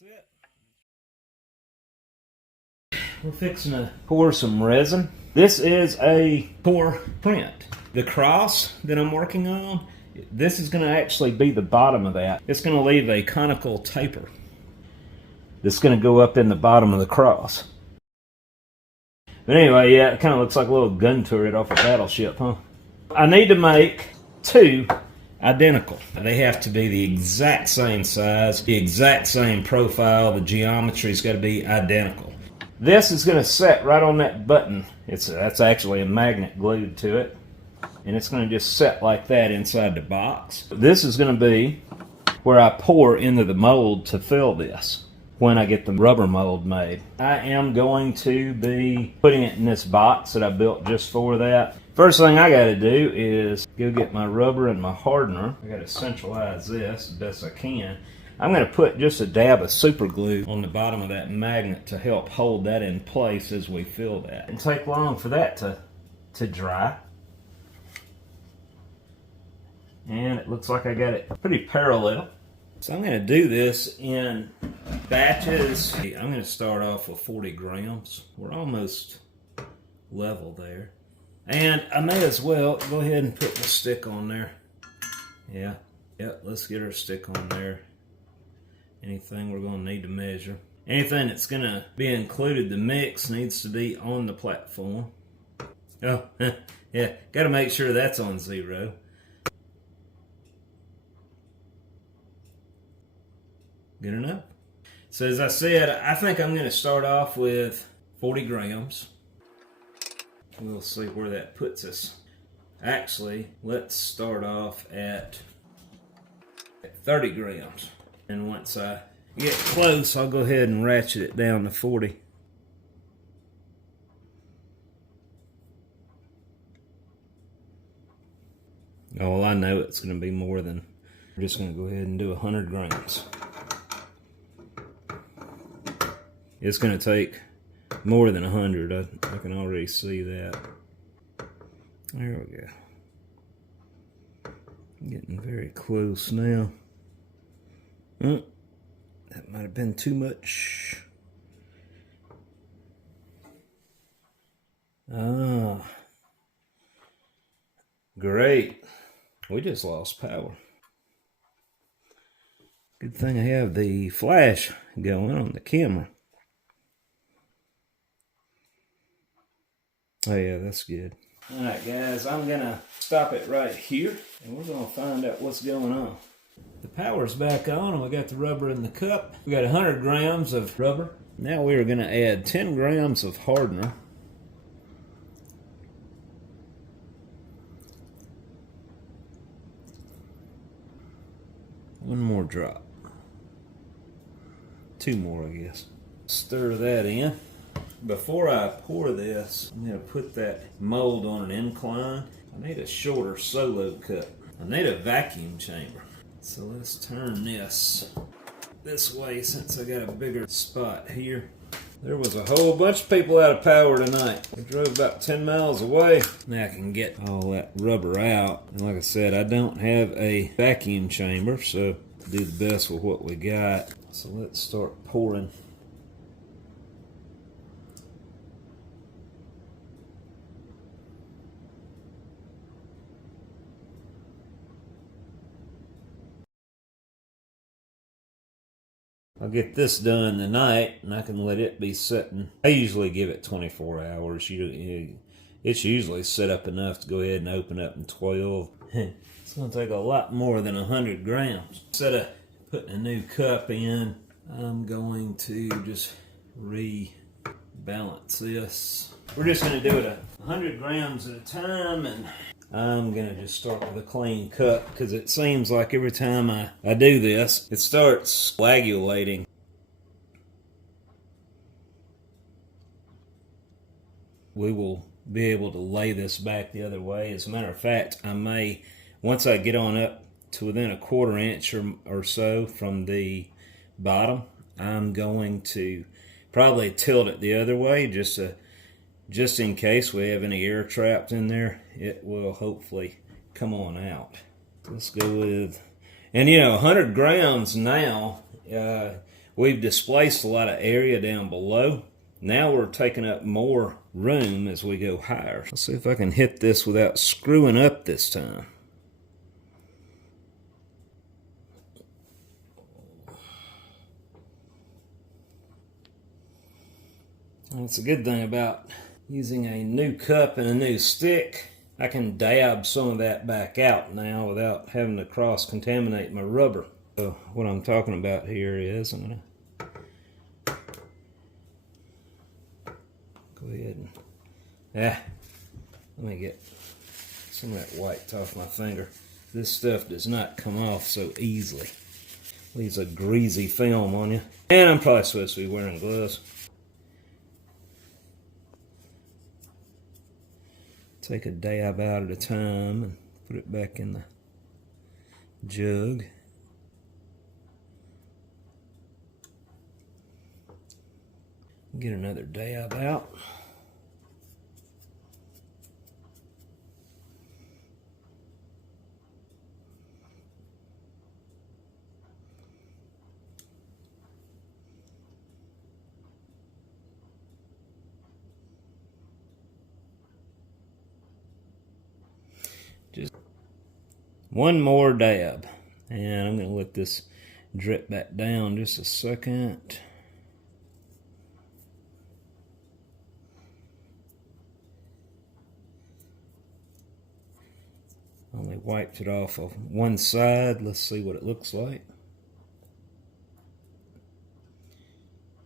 That's it. We're fixing to pour some resin. This is a pour print. The cross that I'm working on, this is going to actually be the bottom of that. It's going to leave a conical taper that's going to go up in the bottom of the cross. But anyway, yeah, it kind of looks like a little gun turret off a battleship, huh? I need to make two identical. They have to be the exact same size, the exact same profile, the geometry's got to be identical. This is going to set right on that button. That's actually a magnet glued to it. And it's going to just set like that inside the box. This is going to be where I pour into the mold to fill this when I get the rubber mold made. I am going to be putting it in this box that I built just for that. First thing I got to do is go get my rubber and my hardener. I got to centralize this as best I can. I'm going to put just a dab of super glue on the bottom of that magnet to help hold that in place as we fill that. It didn't take long for that to dry. And it looks like I got it pretty parallel. So I'm going to do this in batches. I'm going to start off with 40 grams. We're almost level there. And I may as well go ahead and put the stick on there. Yeah, let's get our stick on there. Anything we're going to need to measure. Anything that's going to be included, the mix needs to be on the platform. Oh, yeah, got to make sure that's on 0. Good enough. So as I said, I think I'm going to start off with 40 grams. We'll see where that puts us. Actually, let's start off at 30 grams. And once I get close, I'll go ahead and ratchet it down to 40. Oh, well, I know it's going to be more than, we're just going to go ahead and do 100 grams. It's going to take more than 100. I can already see that. There we go. Getting very close now. Oh, that might have been too much. Ah, great. We just lost power. Good thing I have the flash going on the camera. Oh yeah, that's good. Alright guys, I'm going to stop it right here and we're going to find out what's going on. The power's back on and we got the rubber in the cup. We got 100 grams of rubber. Now we're going to add 10 grams of hardener. One more drop. 2 more, I guess. Stir that in. Before I pour this, I'm going to put that mold on an incline. I need a shorter solo cut. I need a vacuum chamber. So let's turn this way since I got a bigger spot here. There was a whole bunch of people out of power tonight. I drove about 10 miles away. Now I can get all that rubber out. And like I said, I don't have a vacuum chamber, so do the best with what we got. So let's start pouring. I'll get this done tonight, and I can let it be sitting. I usually give it 24 hours. It's usually set up enough to go ahead and open up in 12. It's going to take a lot more than 100 grams. Instead of putting a new cup in, I'm going to just rebalance this. We're just going to do it 100 grams at a time, and I'm going to just start with a clean cup because it seems like every time I do this, it starts coagulating. We will be able to lay this back the other way. As a matter of fact, I may, once I get on up to within a 1/4 inch or so from the bottom, I'm going to probably tilt it the other way just in case we have any air trapped in there. It will hopefully come on out. Let's go with, and 100 grams now, We've displaced a lot of area down below. Now we're taking up more room as we go higher. Let's see if I can hit this without screwing up this time. That's a good thing about using a new cup and a new stick. I can dab some of that back out now without having to cross-contaminate my rubber. So what I'm talking about here is I'm going to go ahead and let me get some of that white off my finger. This stuff does not come off so easily. Leaves a greasy film on you. And I'm probably supposed to be wearing gloves. Take a dab out at a time and put it back in the jug. Get another dab out. Just one more dab, and I'm going to let this drip back down just a second. Only wiped it off of one side. Let's see what it looks like.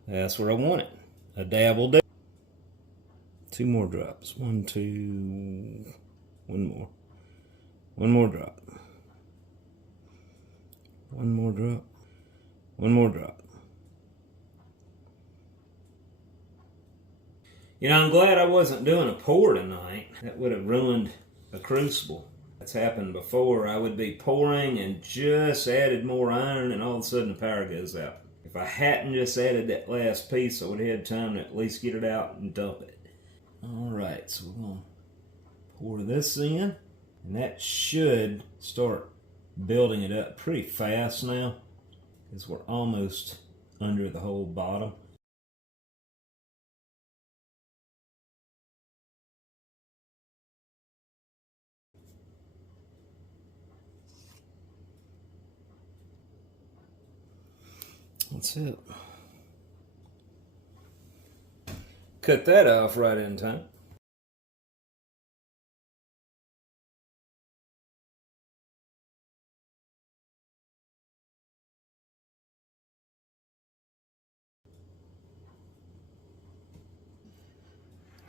That's where I want it. A dab will do. Two more drops. One, two, one more. One more drop. One more drop. One more drop. You know, I'm glad I wasn't doing a pour tonight. That would have ruined a crucible. That's happened before. I would be pouring and just added more iron, and all of a sudden the power goes out. If I hadn't just added that last piece, I would have had time to at least get it out and dump it. Alright, so we're going to pour this in, and that should start building it up pretty fast now, because we're almost under the whole bottom. That's it. Cut that off right in time.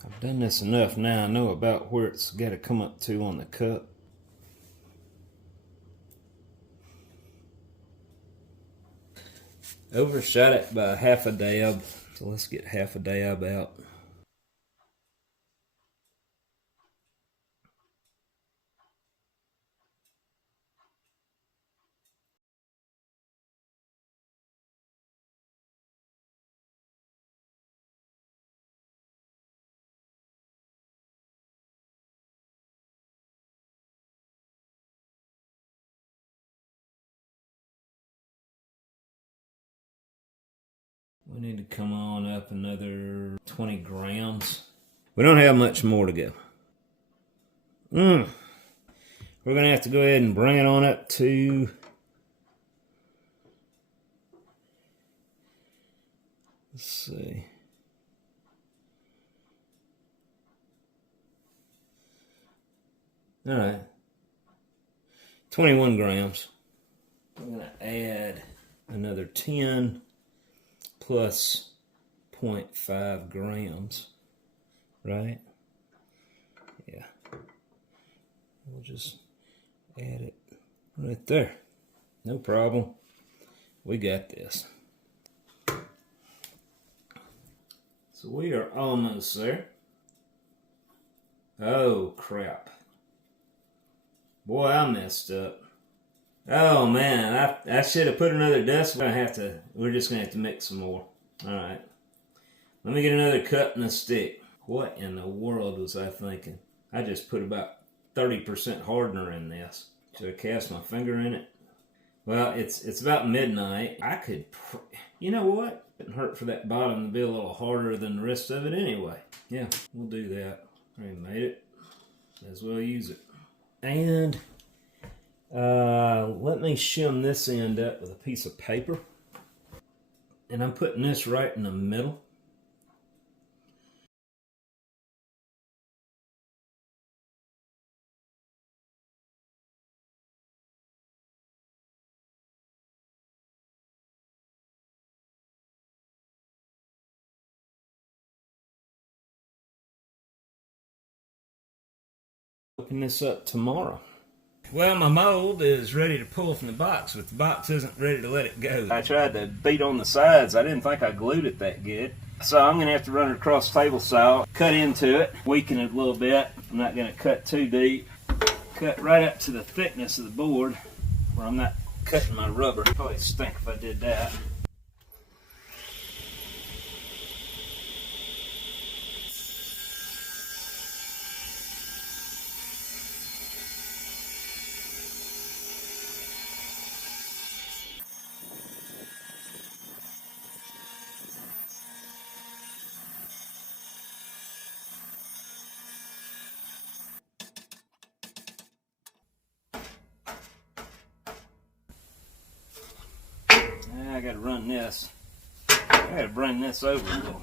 I've done this enough now. I know about where it's got to come up to on the cup. Overshot it by half a dab, so let's get half a dab out. We need to come on up another 20 grams. We don't have much more to go. We're going to have to go ahead and bring it on up to let's see. All right. 21 grams. I'm going to add another 10 plus 0.5 grams, right? Yeah. We'll just add it right there. No problem. We got this. So we are almost there. Oh, crap. Boy, I messed up. Oh man, I should have put another dust. We're just gonna have to mix some more. Alright. Let me get another cup and a stick. What in the world was I thinking? I just put about 30% hardener in this. Should I cast my finger in it? Well, it's about midnight. I could, you know what? It wouldn't hurt for that bottom to be a little harder than the rest of it anyway. Yeah, we'll do that. I already made it. As well use it. And let me shim this end up with a piece of paper. And I'm putting this right in the middle. Open this up tomorrow. Well, my mold is ready to pull from the box, but the box isn't ready to let it go. I tried to beat on the sides. I didn't think I glued it that good. So I'm going to have to run it across table saw, cut into it, weaken it a little bit. I'm not going to cut too deep. Cut right up to the thickness of the board where I'm not cutting my rubber. It'd probably stink if I did that. I gotta run this. I gotta bring this over a little.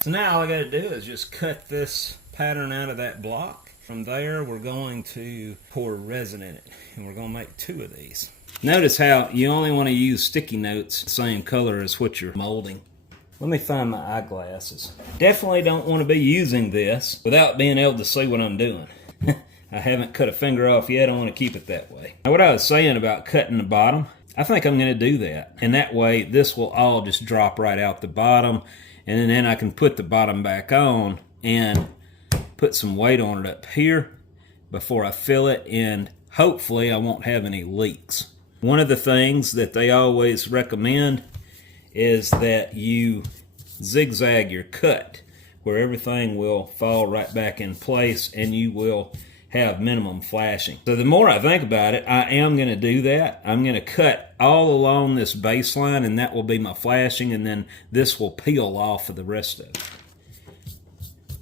So now all I gotta do is just cut this pattern out of that block. From there, we're going to pour resin in it, and we're gonna make 2 of these. Notice how you only want to use sticky notes the same color as what you're molding. Let me find my eyeglasses. Definitely don't want to be using this without being able to see what I'm doing. I haven't cut a finger off yet. I want to keep it that way. Now, what I was saying about cutting the bottom, I think I'm going to do that. And that way, this will all just drop right out the bottom. And then I can put the bottom back on and put some weight on it up here before I fill it. And hopefully, I won't have any leaks. One of the things that they always recommend is that you zigzag your cut where everything will fall right back in place and you will have minimum flashing. So the more I think about it, I am going to do that. I'm going to cut all along this baseline, and that will be my flashing, and then this will peel off of the rest of it.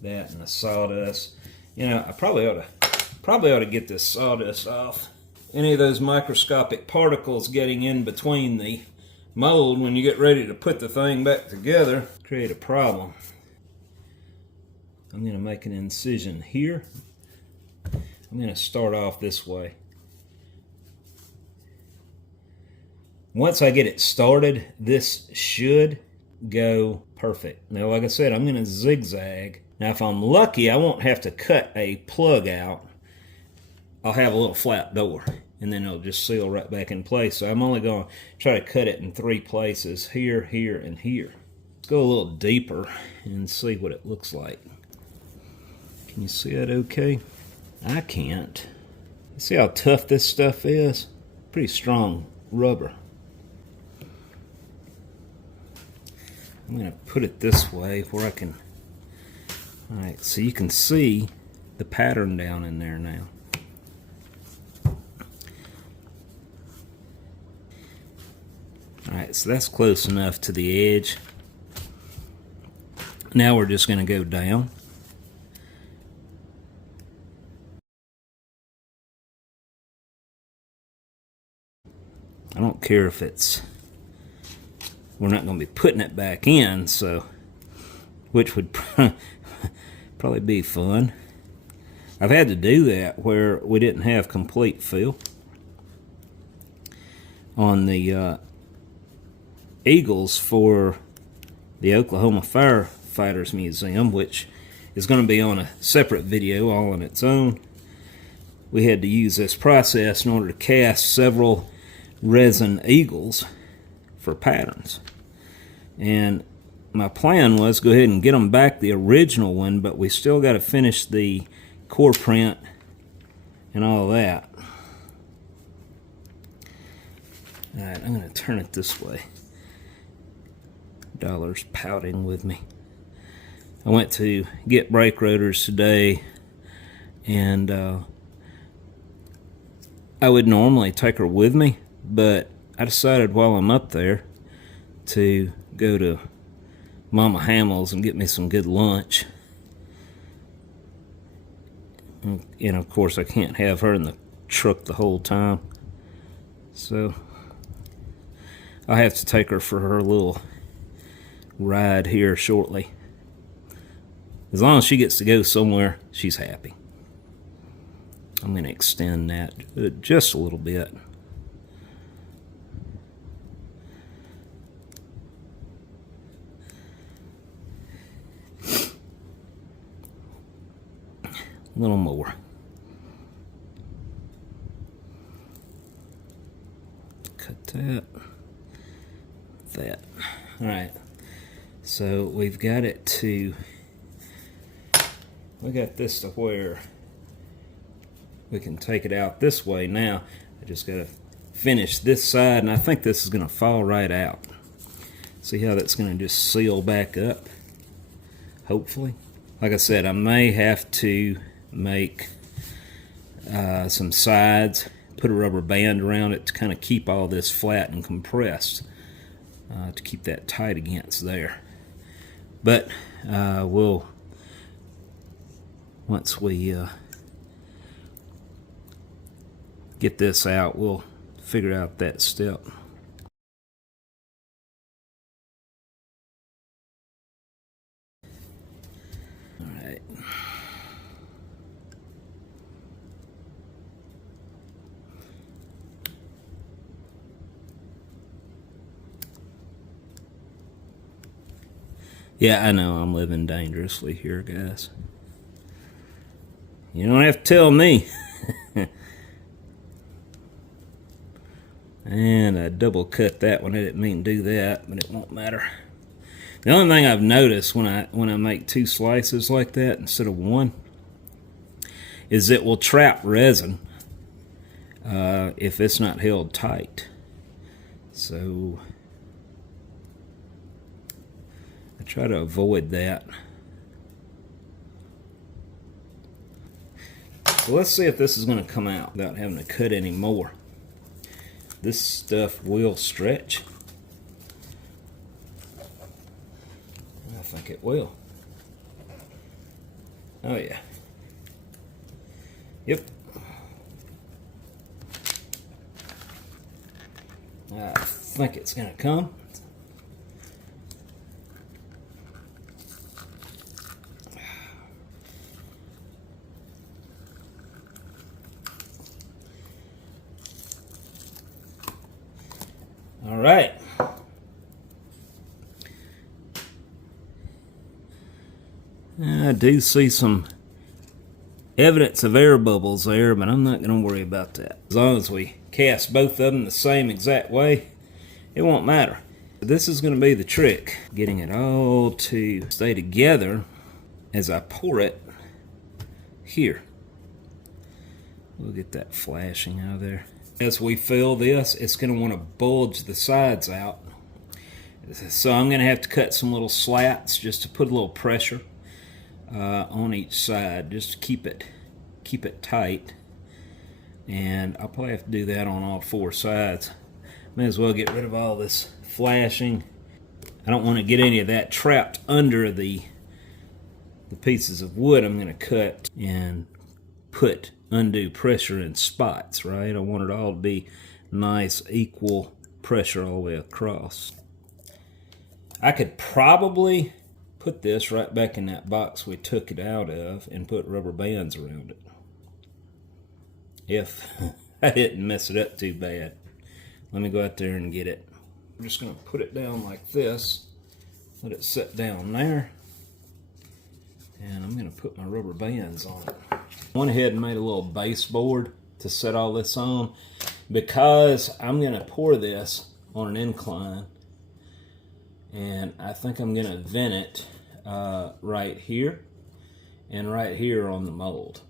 That and the sawdust. You know, I probably ought to get this sawdust off. Any of those microscopic particles getting in between the mold when you get ready to put the thing back together create a problem. I'm going to make an incision here. I'm going to start off this way. Once I get it started, this should go perfect. Now, like I said, I'm going to zigzag. Now, if I'm lucky, I won't have to cut a plug out. I'll have a little flat door, and then it'll just seal right back in place. So I'm only going to try to cut it in 3 places, here, here, and here. Let's go a little deeper and see what it looks like. Can you see that okay? I can't. See how tough this stuff is? Pretty strong rubber. I'm going to put it this way where I can... Alright, so you can see the pattern down in there now. Alright, so that's close enough to the edge. Now we're just going to go down. I don't care if it's... We're not going to be putting it back in, so... Which would probably be fun. I've had to do that where we didn't have complete fill. On the eagles for the Oklahoma Firefighters Museum, which is going to be on a separate video all on its own. We had to use this process in order to cast several resin eagles for patterns. And my plan was go ahead and get them back the original one, but we still got to finish the core print and all of that. Alright, I'm going to turn it this way. Dollar's pouting with me. I went to get brake rotors today. And I would normally take her with me, but I decided while I'm up there to go to Mama Hamill's and get me some good lunch. And of course I can't have her in the truck the whole time, so I'll have to take her for her little ride here shortly. As long as she gets to go somewhere, she's happy. I'm going to extend that just a little bit. A little more. Cut that. That. Alright. So we've got it to... We got this to where we can take it out this way now. I just got to finish this side, and I think this is going to fall right out. See how that's going to just seal back up? Hopefully. Like I said, I may have to make some sides, put a rubber band around it to kind of keep all this flat and compressed, to keep that tight against there. But we'll, once we get this out, we'll figure out that step. Alright. Yeah, I know I'm living dangerously here, guys. You don't have to tell me. And I double cut that one. I didn't mean to do that, but it won't matter. The only thing I've noticed when I make two slices like that instead of one is it will trap resin if it's not held tight. So I try to avoid that. So let's see if this is going to come out without having to cut any more. This stuff will stretch. I think it will. Oh yeah. Yep. I think it's gonna come. All right. I do see some evidence of air bubbles there, but I'm not going to worry about that. As long as we cast both of them the same exact way, it won't matter. This is going to be the trick, getting it all to stay together as I pour it here. We'll get that flashing out of there. As we fill this, it's going to want to bulge the sides out. So I'm going to have to cut some little slats just to put a little pressure on each side, just to keep it tight. And I'll probably have to do that on all four sides. May as well get rid of all this flashing. I don't want to get any of that trapped under the pieces of wood I'm going to cut and put undue pressure in spots, right? I want it all to be nice, equal pressure all the way across. I could probably put this right back in that box we took it out of and put rubber bands around it, if I didn't mess it up too bad. Let me go out there and get it. I'm just going to put it down like this, let it sit down there, and I'm going to put my rubber bands on it. I went ahead and made a little baseboard to set all this on because I'm going to pour this on an incline, and I think I'm going to vent it right here and right here on the mold.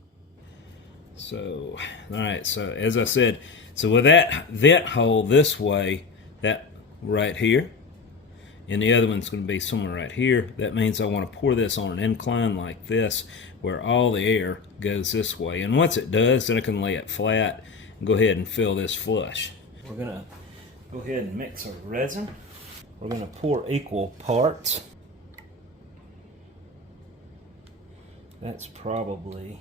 So, alright, so as I said, so with that vent hole this way, that right here, and the other one's going to be somewhere right here. That means I want to pour this on an incline like this, where all the air goes this way. And once it does, then I can lay it flat and go ahead and fill this flush. We're going to go ahead and mix our resin. We're going to pour equal parts. That's probably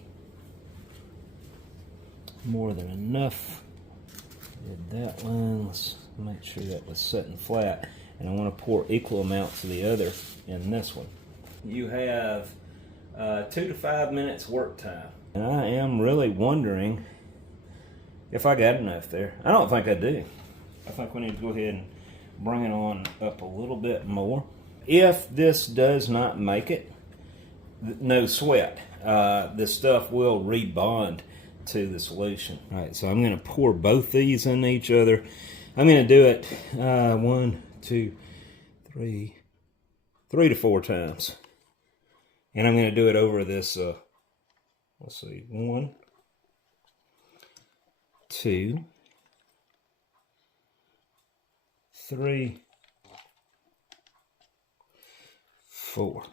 more than enough. Did that one. Let's make sure that was sitting flat. And I want to pour equal amounts of the other in this one. You have 2 to 5 minutes work time. And I am really wondering if I got enough there. I don't think I do. I think we need to go ahead and bring it on up a little bit more. If this does not make it, no sweat. This stuff will rebond to the solution. All right, so I'm going to pour both these in each other. I'm going to do it 1, 2, 3 to 4 times. And I'm going to do it over this, let's see, 1, 2, 3, 4.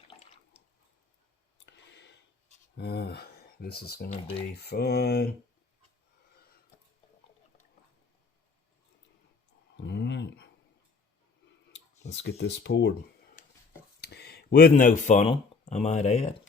This is going to be fun. Alright. Let's get this poured. With no funnel, I might add.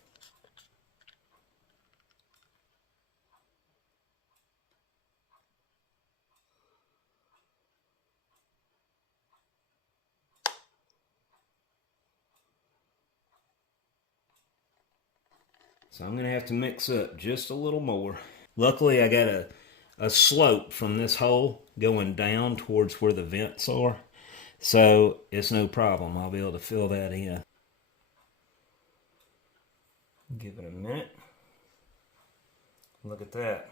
So I'm going to have to mix up just a little more. Luckily, I got a slope from this hole going down towards where the vents are. So it's no problem. I'll be able to fill that in. Give it a minute. Look at that.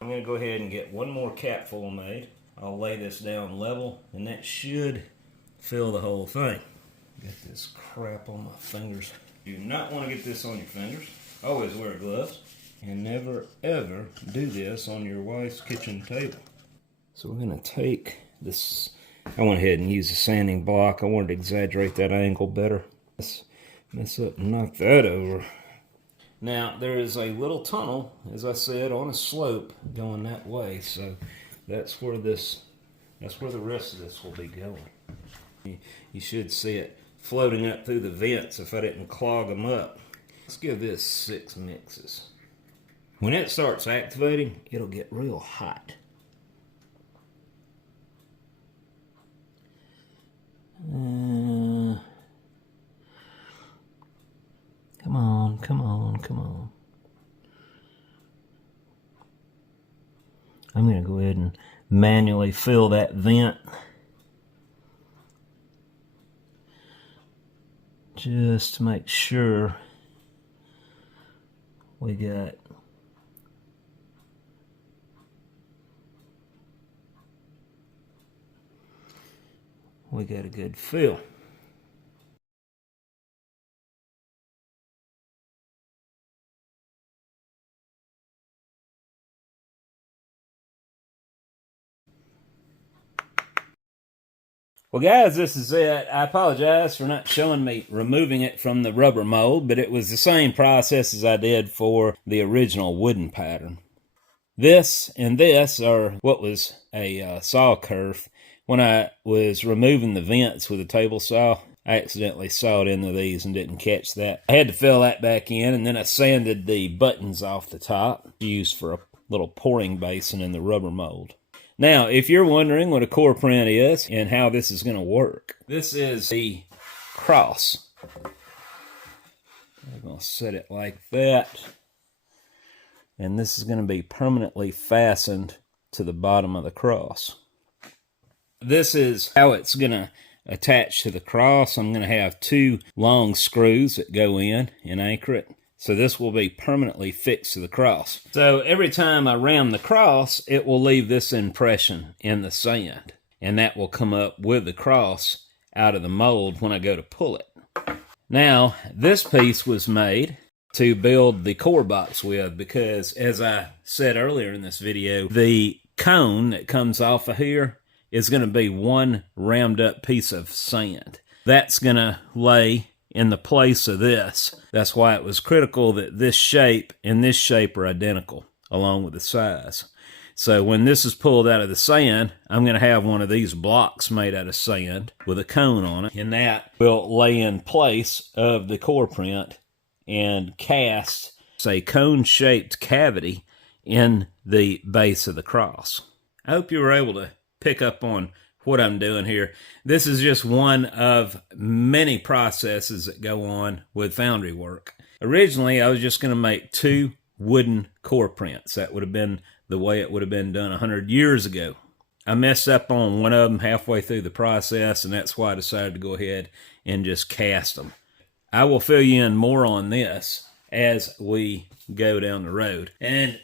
I'm going to go ahead and get one more capful made. I'll lay this down level, and that should fill the whole thing. Get this crap on my fingers. You do not want to get this on your fingers. Always wear gloves. And never ever do this on your wife's kitchen table. So we're going to take this. I went ahead and used a sanding block. I wanted to exaggerate that angle better. Let's mess up and knock that over. Now there is a little tunnel, as I said, on a slope going that way. So that's where the rest of this will be going. You should see it floating up through the vents if I didn't clog them up. Let's give this 6 mixes. When it starts activating, it'll get real hot. Come on, come on, come on. I'm going to go ahead and manually fill that vent. Just to make sure we got a good fill. Well guys, this is it. I apologize for not showing me removing it from the rubber mold, but it was the same process as I did for the original wooden pattern. This and this are what was a saw kerf. When I was removing the vents with a table saw, I accidentally sawed into these and didn't catch that. I had to fill that back in, and then I sanded the buttons off the top, used for a little pouring basin in the rubber mold. Now, if you're wondering what a core print is and how this is going to work, this is the cross. I'm going to set it like that. And this is going to be permanently fastened to the bottom of the cross. This is how it's going to attach to the cross. I'm going to have 2 long screws that go in and anchor it. So this will be permanently fixed to the cross. So every time I ram the cross, it will leave this impression in the sand. And that will come up with the cross out of the mold when I go to pull it. Now, this piece was made to build the core box with, because as I said earlier in this video, the cone that comes off of here is going to be one rammed up piece of sand. That's going to lay in the place of this. That's why it was critical that this shape and this shape are identical along with the size. So when this is pulled out of the sand, I'm going to have one of these blocks made out of sand with a cone on it, and that will lay in place of the core print and cast a cone-shaped cavity in the base of the cross. I hope you were able to pick up on what I'm doing here. This is just one of many processes that go on with foundry work. Originally, I was just going to make 2 wooden core prints. That would have been the way it would have been done 100 years ago. I messed up on one of them halfway through the process, and that's why I decided to go ahead and just cast them. I will fill you in more on this as we go down the road. And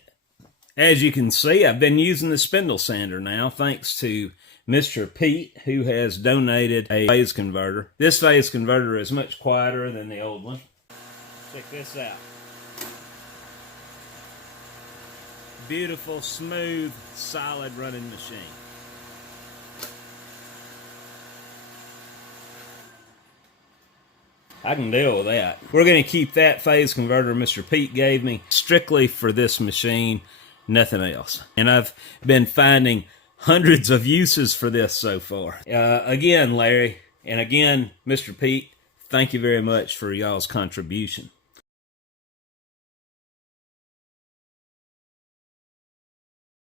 as you can see, I've been using the spindle sander now, thanks to Mr. Pete, who has donated a phase converter. This phase converter is much quieter than the old one. Check this out. Beautiful, smooth, solid running machine. I can deal with that. We're going to keep that phase converter Mr. Pete gave me strictly for this machine, nothing else. And I've been finding hundreds of uses for this so far. Again, Larry, and again, Mr. Pete, thank you very much for y'all's contribution.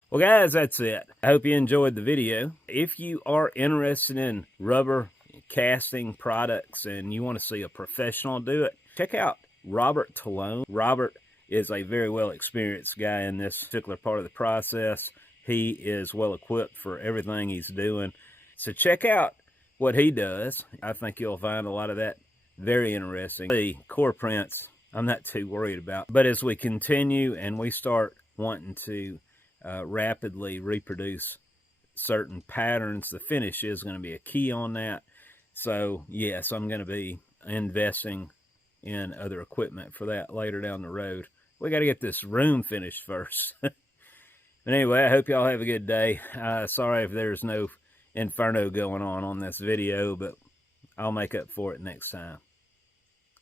Well, guys, that's it. I hope you enjoyed the video. If you are interested in rubber casting products and you want to see a professional do it, check out Robert Talone. Robert is a very well experienced guy in this particular part of the process. He is well equipped for everything he's doing. So check out what he does. I think you'll find a lot of that very interesting. The core prints, I'm not too worried about. But as we continue and we start wanting to rapidly reproduce certain patterns, the finish is going to be a key on that. So yes, I'm going to be investing in other equipment for that later down the road. We got to get this room finished first. But anyway, I hope y'all have a good day. Sorry if there's no inferno going on this video, but I'll make up for it next time.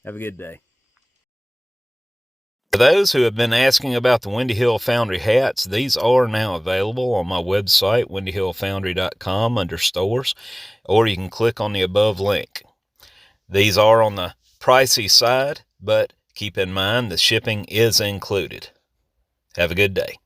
Have a good day. For those who have been asking about the Windy Hill Foundry hats, these are now available on my website, windyhillfoundry.com, under stores, or you can click on the above link. These are on the pricey side, but keep in mind the shipping is included. Have a good day.